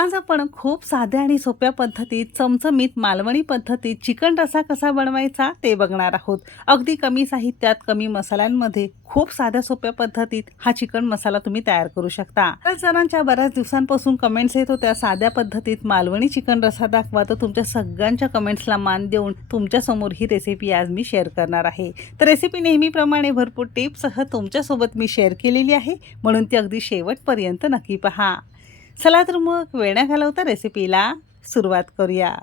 आज आपण खूप साध्या आणि सोप्या पद्धतीत चमचमीत मालवणी पद्धतीत चिकन रसा कसा बनवायचा ते बघणार आहोत. अगदी कमी साहित्यात कमी मसाल्यांमध्ये खूप साध्या सोप्या पद्धतीत हा चिकन मसाला तुम्ही तयार करू शकता. बऱ्याच जणांच्या बऱ्याच दिवसांपासून कमेंट्स येत होत्या साध्या पद्धतीत मालवणी चिकन रसा दाखवा. तर तुमच्या सगळ्यांच्या कमेंट्सला मान देऊन तुमच्यासमोर ही रेसिपी आज मी शेअर करणार आहे. तर रेसिपी नेहमीप्रमाणे भरपूर टिप्ससह तुमच्यासोबत मी शेअर केलेली आहे. म्हणून ती अगदी शेवटपर्यंत नक्की पहा. चला तर मग वेण्या घालवता रेसिपीला सुरुवात करूया.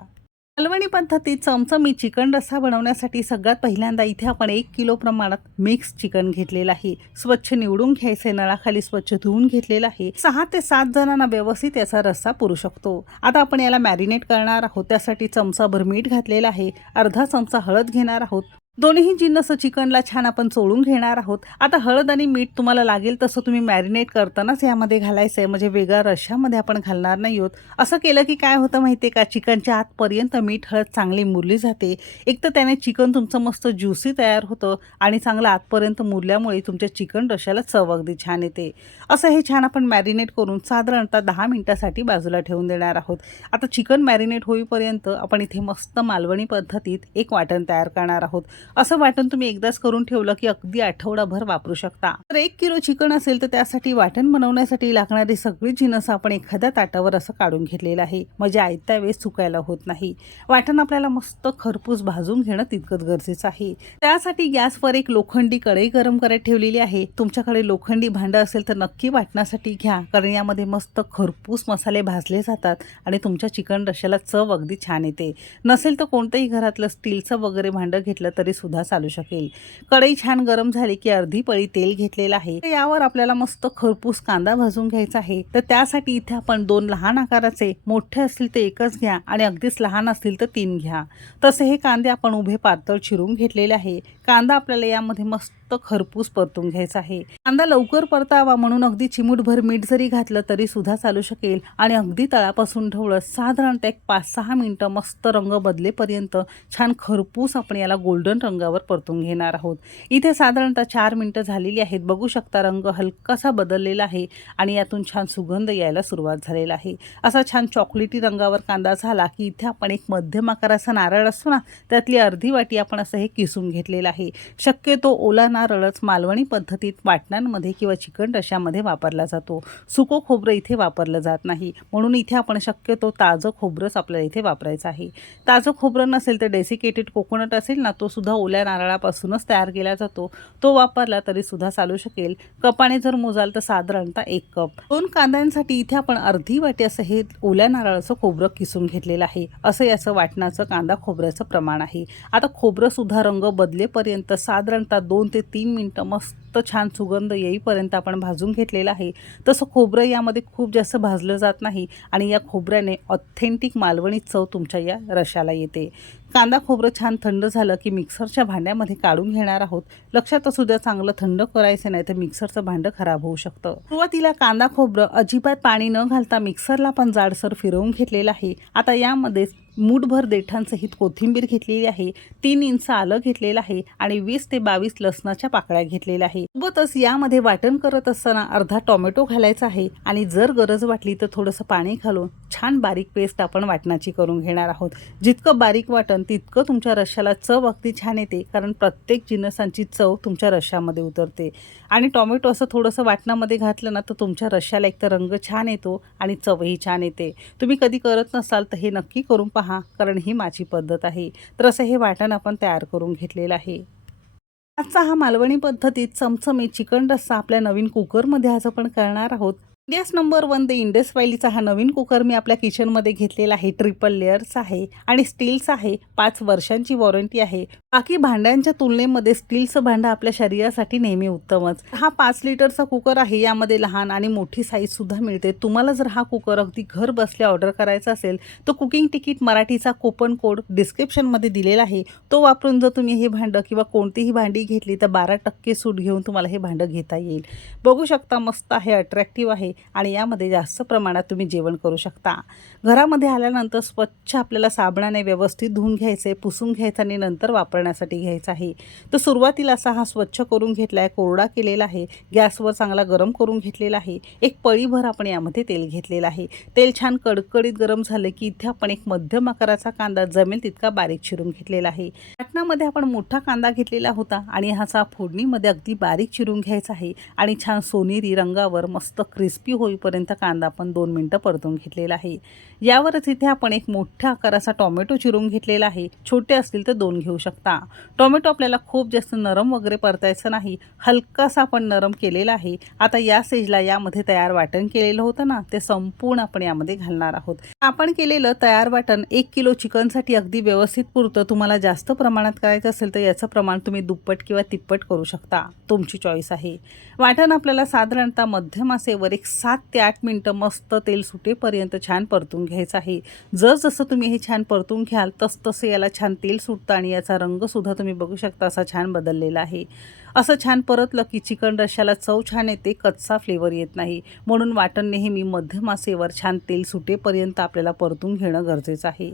मालवणी पद्धतीत चमचमी चिकन रस्सा बनवण्यासाठी सगळ्यात पहिल्यांदा इथे आपण एक किलो प्रमाणात मिक्स चिकन घेतलेलं आहे. स्वच्छ निवडून घ्यायचे नळाखाली स्वच्छ धुवून घेतलेलं आहे. सहा ते सात जणांना व्यवस्थित याचा रस्सा पुरू शकतो. आता आपण याला मॅरिनेट करणार आहोत. त्यासाठी चमचाभर मीठ घातलेलं आहे. अर्धा चमचा हळद घेणार आहोत. दोन्ही जिन्नस चिकनला छान आपण चोळून घेणार आहोत. आता हळद आणि मीठ तुम्हाला लागेल तसं तुम्ही मॅरिनेट करतानाच यामध्ये घालायचं आहे म्हणजे वेगळ्या रशामध्ये आपण घालणार नाही आहोत. असं केलं की काय होतं माहिती आहे का? चिकनच्या आतपर्यंत मीठ हळद चांगली मुरली जाते. एक तर त्याने चिकन तुमचं मस्त ज्युसी तयार होतं आणि चांगलं आतपर्यंत मुरल्यामुळे तुमच्या चिकन रशाला चव अगदी छान येते. असं हे छान आपण मॅरिनेट करून साधारणतः दहा मिनटासाठी बाजूला ठेवून देणार आहोत. आता चिकन मॅरिनेट होईपर्यंत आपण इथे मस्त मालवणी पद्धतीत एक वाटण तयार करणार आहोत. असं वाटण तुम्ही एकदाच करून ठेवलं की अगदी आठवडाभर वापरू शकता. तर एक किलो चिकन असेल तर त्यासाठी वाटण बनवण्यासाठी लागणारी सगळी जिनस आपण एखाद्या ताटावर असं काढून घेतलेलं आहे. म्हणजे आयत्या वेळेस चुकायला होत नाही. वाटण आपल्याला मस्त खरपूस भाजून घेणं तितकंच गरजेचं आहे. त्यासाठी गॅसवर एक लोखंडी कढई गरम करायला ठेवलेली आहे. तुमच्याकडे लोखंडी भांडं असेल तर नक्की वाटण्यासाठी घ्या. कारण यामध्ये मस्त खरपूस मसाले भाजले जातात आणि तुमच्या चिकन रश्याला चव अगदी छान येते. नसेल तर कोणतंही घरातलं स्टीलचं वगैरे भांडं घेतलं तरी सुद्धा चालू शकेल. कढई छान गरम झाली की अर्धी पळी तेल घेतलेलं आहे. तर यावर आपल्याला मस्त खरपूस कांदा भाजून घ्यायचा आहे. तर त्यासाठी इथे आपण दोन लहान आकाराचे मोठे असतील तर एकच घ्या आणि अगदीच लहान असतील तर तीन घ्या. तसे हे कांदे आपण उभे पातळ चिरून घेतलेले आहे. कांदा आपल्याला यामध्ये मस्त खरपूस परतून घ्यायचा आहे. कांदा लवकर परतावा म्हणून अगदी चिमूटभर मीठ जरी घातलं तरी सुद्धा चालू शकेल आणि अगदी तळापासून ठेवलं साधारणतः एक पाच सहा मिनटं मस्त रंग बदलेपर्यंत छान खरपूस आपण याला गोल्डन रंगावर परतून घेणार आहोत. इथे साधारणतः चार मिनटं झालेली आहेत. बघू शकता रंग हलकासा बदललेला आहे आणि यातून छान सुगंध यायला सुरुवात झालेला आहे. असा छान चॉकलेटी रंगावर कांदा झाला की इथे आपण एक मध्यम आकाराचा नारळ असतो ना त्यातली अर्धी वाटी आपण असं हे किसून घेतलेलं आहे. शक्यतो ओला नारळच मालवणी पद्धतीत वाटणांमध्ये किंवा चिकन रश्यामध्ये वापरला जातो. सुको खोबरं इथे वापरलं जात नाही. म्हणून इथे आपण शक्यतो ताजं खोबरंच आपल्याला इथे वापरायचं आहे. ताजं खोबरं नसेल तर डेसिकेटेड कोकोनट असेल ना तो सुद्धा ओल्या नारळापासूनच तयार केला जातो. तो वापरला तरी सुद्धा चालू शकेल. कपाने जर मोजाल तर साधारणतः एक कप. दोन कांद्यांसाठी इथे आपण अर्धी वाटी असं हे ओल्या नारळाचं खोबरं किसून घेतलेलं आहे. असं याचं वाटणाचं कांदा खोबऱ्याचं प्रमाण आहे. आता खोबरं सुद्धा रंग बदलेपर्यंत साधारणतः दोन ते तीन मिनटं मस्त छान सुगंध येईपर्यंत आपण भाजून घेतलेलं आहे. तसं खोबरं यामध्ये खूप जास्त भाजलं जात नाही आणि या खोबऱ्याने ऑथेंटिक मालवणी चव तुमच्या या रशाला येते. कांदा खोबरं छान थंड झालं की मिक्सरच्या भांड्यामध्ये काढून घेणार आहोत. लक्षात असू द्या चांगलं थंड करायचं नाही तर मिक्सरचं भांडं खराब होऊ शकतं. सुरुवातीला कांदा खोबरं अजिबात पाणी न घालता मिक्सरला पण जाडसर फिरवून घेतलेलं आहे. आता यामध्ये मूठभर देठांसहित कोथिंबीर घेतलेली आहे. तीन इंच आलं घेतलेलं आहे आणि वीस ते बावीस लसणाच्या पाकळ्या घेतलेल्या आहे. सोबतच यामध्ये वाटण करत असताना अर्धा टोमॅटो घालायचा आहे आणि जर गरज वाटली तर थोडंसं पाणी घालून छान बारीक पेस्ट आपण वाटणाची करून घेणार आहोत. जितकं बारीक वाटण तितकं तुमच्या रश्श्याला चव अगदी छान येते कारण प्रत्येक जिन्नसांची चव तुमच्या रश्श्यामध्ये उतरते. आणि टोमॅटो असं थोडंसं वाटणामध्ये घातलं ना तर तुमच्या रश्याला एक तर रंग छान येतो आणि चवही छान येते. तुम्ही कधी करत नसाल तर हे नक्की करून पहा कारण ही माझी पद्धत आहे. तर असं हे वाटण आपण तयार करून घेतलेलं आहे. आजचा हा मालवणी पद्धतीत चमचमीत चिकन रस्सा आपल्या नवीन कुकरमध्ये आज आपण करणार आहोत. Gas number one the Indus वाईलीचा हा नवीन कुकर मी आपल्या किचनमध्ये घेतलेला आहे. ट्रिपल लेअर्स आहे आणि स्टीलचा आहे. पाच वर्षांची वॉरंटी आहे. बाकी भांड्यांच्या तुलनेमध्ये स्टीलचं भांडं आपल्या शरीरासाठी नेहमी उत्तमच. हा पाच लिटरचा कुकर आहे. यामध्ये लहान आणि मोठी साईज सुद्धा मिळते. तुम्हाला जर हा कुकर अगदी घर बसल्या ऑर्डर करायचा असेल तर कुकिंग तिकीट मराठीचा कोपन कोड डिस्क्रिप्शनमध्ये दिलेला आहे. तो वापरून जर तुम्ही हे भांडं किंवा कोणतीही भांडी घेतली तर बारा टक्के सूट घेऊन तुम्हाला हे भांडं घेता येईल. बघू शकता मस्त आहे अट्रॅक्टिव्ह आहे. आणि यामध्ये जास्त प्रमाणात तुम्ही जेवण करू शकता. घरामध्ये आल्यानंतर स्वच्छ आपल्याला साबणाने व्यवस्थित धुवून घ्यायचे पुसून घ्यायचं आणि नंतर वापरण्यासाठी घ्यायचं आहे. तर सुरुवातीला असा हा स्वच्छ करून घेतला आहे कोरडा केलेला आहे गॅसवर चांगला गरम करून घेतलेला आहे. एक पळीभर आपण यामध्ये तेल घेतलेलं आहे. तेल छान कडकडीत गरम झालं की इथे आपण एक मध्यम आकाराचा कांदा जमेल तितका बारीक चिरून घेतलेला आहे. वाटणामध्ये आपण मोठा कांदा घेतलेला होता आणि ह्याचा फोडणीमध्ये अगदी बारीक चिरून घ्यायचा आहे आणि छान सोनेरी रंगावर मस्त क्रिस्पी होईपर्यंत कांदा आपण दोन मिनटं परतून घेतलेला आहे. यावरच इथे आपण एक मोठ्या आकाराचा टोमॅटो चिरून घेतलेला आहे. छोटे असतील तर दोन घेऊ शकता. टोमॅटो आपल्याला खूप जास्त नरम वगैरे परतायचं नाही. हलकासा आपण नरम केलेला आहे. आता या स्टेजला यामध्ये तयार वाटण केलेलं होतं ना ते संपूर्ण आपण यामध्ये घालणार आहोत. आपण केलेलं तयार वाटण एक किलो चिकनसाठी अगदी व्यवस्थित पुरतं. तुम्हाला जास्त प्रमाणात करायचं असेल तर याचं प्रमाण तुम्ही दुप्पट किंवा तिप्पट करू शकता. तुमची चॉईस आहे. वाटण आपल्याला साधारणतः मध्यम असेवर एक सात ते आठ मिनटं मस्त तेल सुटेपर्यंत छान परतून घ्यायचं आहे. जसजसं तुम्ही हे छान परतून घ्याल तसतसं याला छान तेल सुटतं आणि याचा रंगसुद्धा तुम्ही बघू शकता असा छान बदललेला आहे. असं छान परतलं की चिकन रश्याला चव छान येते कच्चा फ्लेवर येत नाही. म्हणून वाटण नेहमी मध्यम आसेवर छान तेल सुटेपर्यंत आपल्याला परतून घेणं गरजेचं आहे.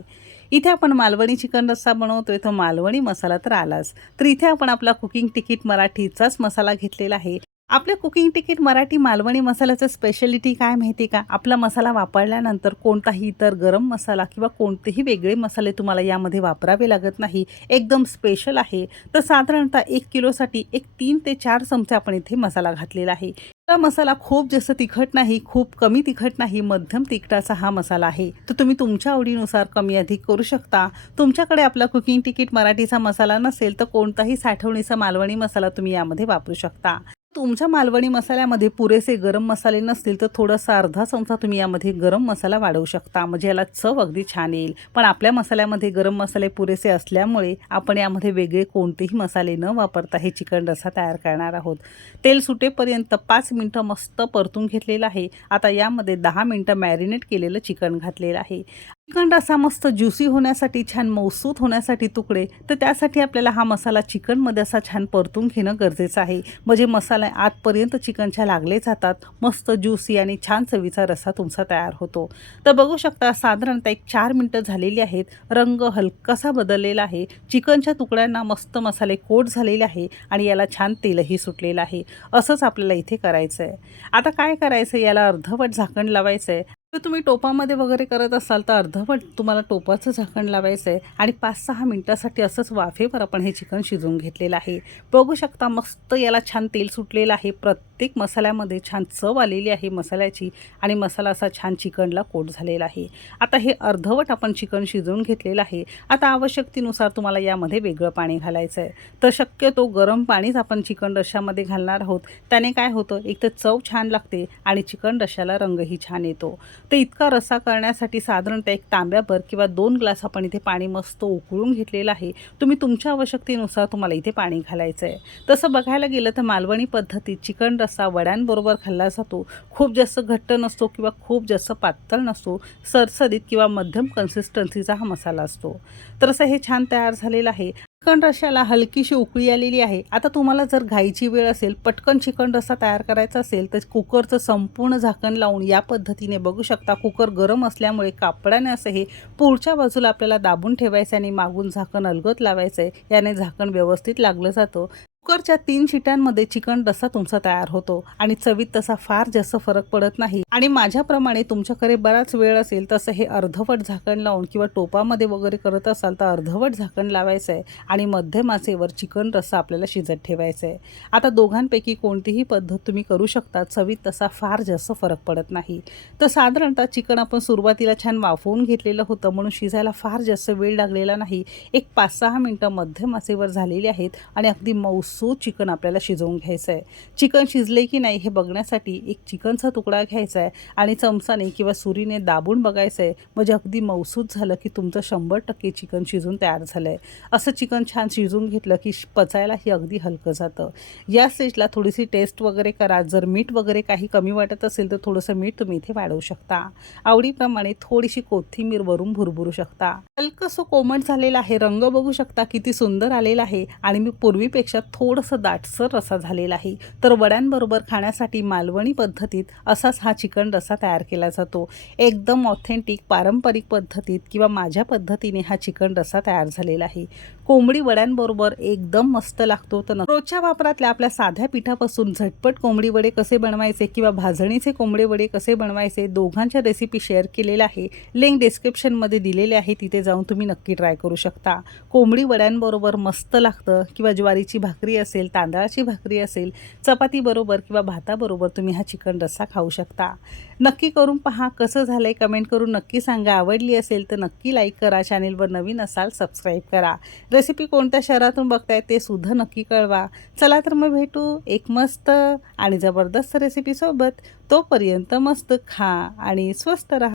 इथे आपण मालवणी चिकन रस्सा बनवतोय तो मालवणी मसाला तर आलाच. तर इथे आपण आपला कुकिंग तिकीट मराठीचाच मसाला घेतलेला आहे. आपल्या कुकिंग तिकीट मराठी मालवणी मसाल्याचं स्पेशलिटी काय माहिती का? आपला मसाला वापरल्यानंतर कोणताही इतर गरम मसाला किंवा कोणतेही वेगळे मसाले तुम्हाला यामध्ये वापरावे लागत नाही. एकदम स्पेशल आहे. तर साधारणतः एक किलोसाठी एक तीन ते चार चमचे आपण इथे मसाला घातलेला आहे. हा मसाला खूप जास्त तिखट नाही खूप कमी तिखट नाही मध्यम तिखटाचा हा मसाला आहे. तर तुम्ही तुमच्या आवडीनुसार कमी अधिक करू शकता. तुमच्याकडे आपला कुकिंग तिकीट मराठीचा मसाला नसेल तर कोणताही साठवणीचा मालवणी मसाला तुम्ही यामध्ये वापरू शकता. तुमच्या मालवणी मसाल्यामध्ये पुरेसे गरम मसाले नसतील तर थोडासा अर्धा चमचा तुम्ही यामध्ये गरम मसाला वाढवू शकता. म्हणजे याला चव अगदी छान येईल. पण आपल्या मसाल्यामध्ये गरम मसाले पुरेसे असल्यामुळे आपण यामध्ये वेगळे कोणतेही मसाले न वापरता हे चिकन रस्सा तयार करणार आहोत. तेल सुटेपर्यंत पाच मिनटं मस्त परतून घेतलेलं आहे. आता यामध्ये दहा मिनटं मॅरिनेट केलेलं चिकन घातलेलं आहे. चिकन असा मस्त ज्युसी होण्यासाठी छान मौसूत होण्यासाठी तुकडे तर त्यासाठी आपल्याला हा मसाला चिकनमध्ये असा छान परतून घेणं गरजेचं आहे. म्हणजे मसाला आतपर्यंत चिकनच्या लागले जातात मस्त ज्युसी आणि छान चवीचा रस्सा तुमचा तयार होतो. तर बघू शकता साधारणतः एक चार मिनटं झालेली आहेत. रंग हलकासा बदललेला आहे. चिकनच्या तुकड्यांना मस्त मसाले कोट झालेले आहे आणि याला छान तेलही सुटलेलं आहे. असंच आपल्याला इथे करायचं आहे आता काय करायचं याला अर्धवट झाकण लावायचं आहे तर तुम्ही टोपामध्ये वगैरे करत असाल तर अर्धवट तुम्हाला टोपाचं झाकण लावायचं आहे. आणि पाच सहा मिनटासाठी असंच वाफेवर आपण हे चिकन शिजवून घेतलेलं आहे. बघू शकता मस्त याला छान तेल सुटलेलं आहे. प्रत्येक प्रत्येक मसाल्यामध्ये छान चव आलेली आहे मसाल्याची आणि मसाला असा छान चिकनला कोट झालेला आहे. आता हे अर्धवट आपण चिकन शिजवून घेतलेलं आहे. आता आवश्यकतेनुसार तुम्हाला यामध्ये वेगळं पाणी घालायचं आहे. तर शक्यतो गरम पाणीच आपण चिकन रश्श्यामध्ये घालणार आहोत. त्याने काय होतं एक तर चव छान लागते आणि चिकन रश्श्याला रंगही छान येतो. तर इतका रस्सा करण्यासाठी साधारणतः एक तांब्याभर किंवा दोन ग्लास आपण इथे पाणी मस्त उकळून घेतलेलं आहे. तुम्ही तुमच्या आवश्यकतेनुसार तुम्हाला इथे पाणी घालायचं आहे. तसं बघायला गेलं तर मालवणी पद्धतीत चिकन रस्सा वड्यांबरोबर खाल्ला जातो. खूप जास्त घट्ट नसतो किंवा खूप जास्त पातळ नसतो. सरसरीत किंवा मध्यम कन्सिस्टन्सीचा हा मसाला असतो. तर असं हे छान तयार झालेलं आहे. चिकन रशाला हलकीशी उकळी आलेली आहे. आता तुम्हाला जर घाईची वेळ असेल पटकन चिकन रस्सा तयार करायचा असेल तर कुकरचं संपूर्ण झाकण लावून या पद्धतीने बघू शकता. कुकर गरम असल्यामुळे कापडाने असं हे पुढच्या बाजूला आपल्याला दाबून ठेवायचं आणि मागून झाकण अलगत लावायचं आहे याने झाकण व्यवस्थित लागलं जातं. कुकरच्या तीन शिट्यांमध्ये चिकन रस्सा तुमचा तयार होतो आणि चवीत तसा फार जास्त फरक पडत नाही. आणि माझ्याप्रमाणे तुमच्याकडे बराच वेळ असेल तसं हे अर्धवट झाकण लावून किंवा टोपामध्ये वगैरे करत असाल तर अर्धवट झाकण लावायचं आहे आणि मध्यम आचेवर चिकन रस्सा आपल्याला शिजत ठेवायचा आहे आता दोघांपैकी कोणतीही पद्धत तुम्ही करू शकता चवीत तसा फार जास्त फरक पडत नाही. तर साधारणतः चिकन आपण सुरुवातीला छान वाफवून घेतलेलं होतं म्हणून शिजायला फार जास्त वेळ लागलेला नाही. एक पाच सहा मिनटं मध्यम आचेवर झालेली आहेत आणि अगदी मौस सो चिकन आपल्याला शिजवून घ्यायचं आहे चिकन शिजले की नाही हे बघण्यासाठी एक चिकनचा तुकडा घ्यायचा आहे आणि चमचाने किंवा सुरीने दाबून बघायचं आहे म्हणजे अगदी मौसूद झालं की तुमचं शंभर टक्के चिकन शिजून तयार झालं आहे असं चिकन छान शिजून घेतलं की पचायलाही अगदी हलकं जातं. या स्टेजला थोडीशी टेस्ट वगैरे करा. जर मीठ वगैरे काही कमी वाटत असेल तर थोडंसं मीठ तुम्ही इथे वाढवू शकता. आवडीप्रमाणे थोडीशी कोथिंबीर वरून भुरभुरू शकता. हलकंसं कोमट झालेलं आहे. रंग बघू शकता किती सुंदर आलेला आहे. आणि मी पूर्वीपेक्षा थोडं थोडंसं दाटसर रसा झालेला आहे. तर वड्यांबरोबर खाण्यासाठी मालवणी पद्धतीत असाच हा चिकन रसा तयार केला जातो. एकदम ऑथेंटिक पारंपरिक पद्धतीत किंवा माझ्या पद्धतीने हा चिकन रसा तयार झालेला आहे. कोंबडी वड्यांबरोबर एकदम मस्त लागतो तर न- रोजच्या वापरातल्या आपल्या साध्या पिठापासून झटपट कोंबडी वडे कसे बनवायचे किंवा भाजणीचे कोंबडे वडे कसे बनवायचे दोघांच्या रेसिपी शेअर केलेल्या आहे. लिंक डिस्क्रिप्शनमध्ये दिलेले आहे. तिथे जाऊन तुम्ही नक्की ट्राय करू शकता. कोंबडी वड्यांबरोबर मस्त लागतं किंवा ज्वारीची भाकरी असेल तांदळाची भाकरी असेल चपातीबरोबर किंवा भाताबरोबर तुम्ही हा चिकन रस्सा खाऊ शकता. नक्की करून पहा कसं झालंय कमेंट करून नक्की सांगा. आवडली असेल तर नक्की लाईक करा. चॅनेलवर नवीन असाल सबस्क्राईब करा. रेसिपी कोणत्या शहरातून बघताय ते सुद्धा नक्की कळवा. चला तर मग भेटू एक मस्त आणि जबरदस्त रेसिपीसोबत तोपर्यंत मस्त खा आणि स्वस्त राहा.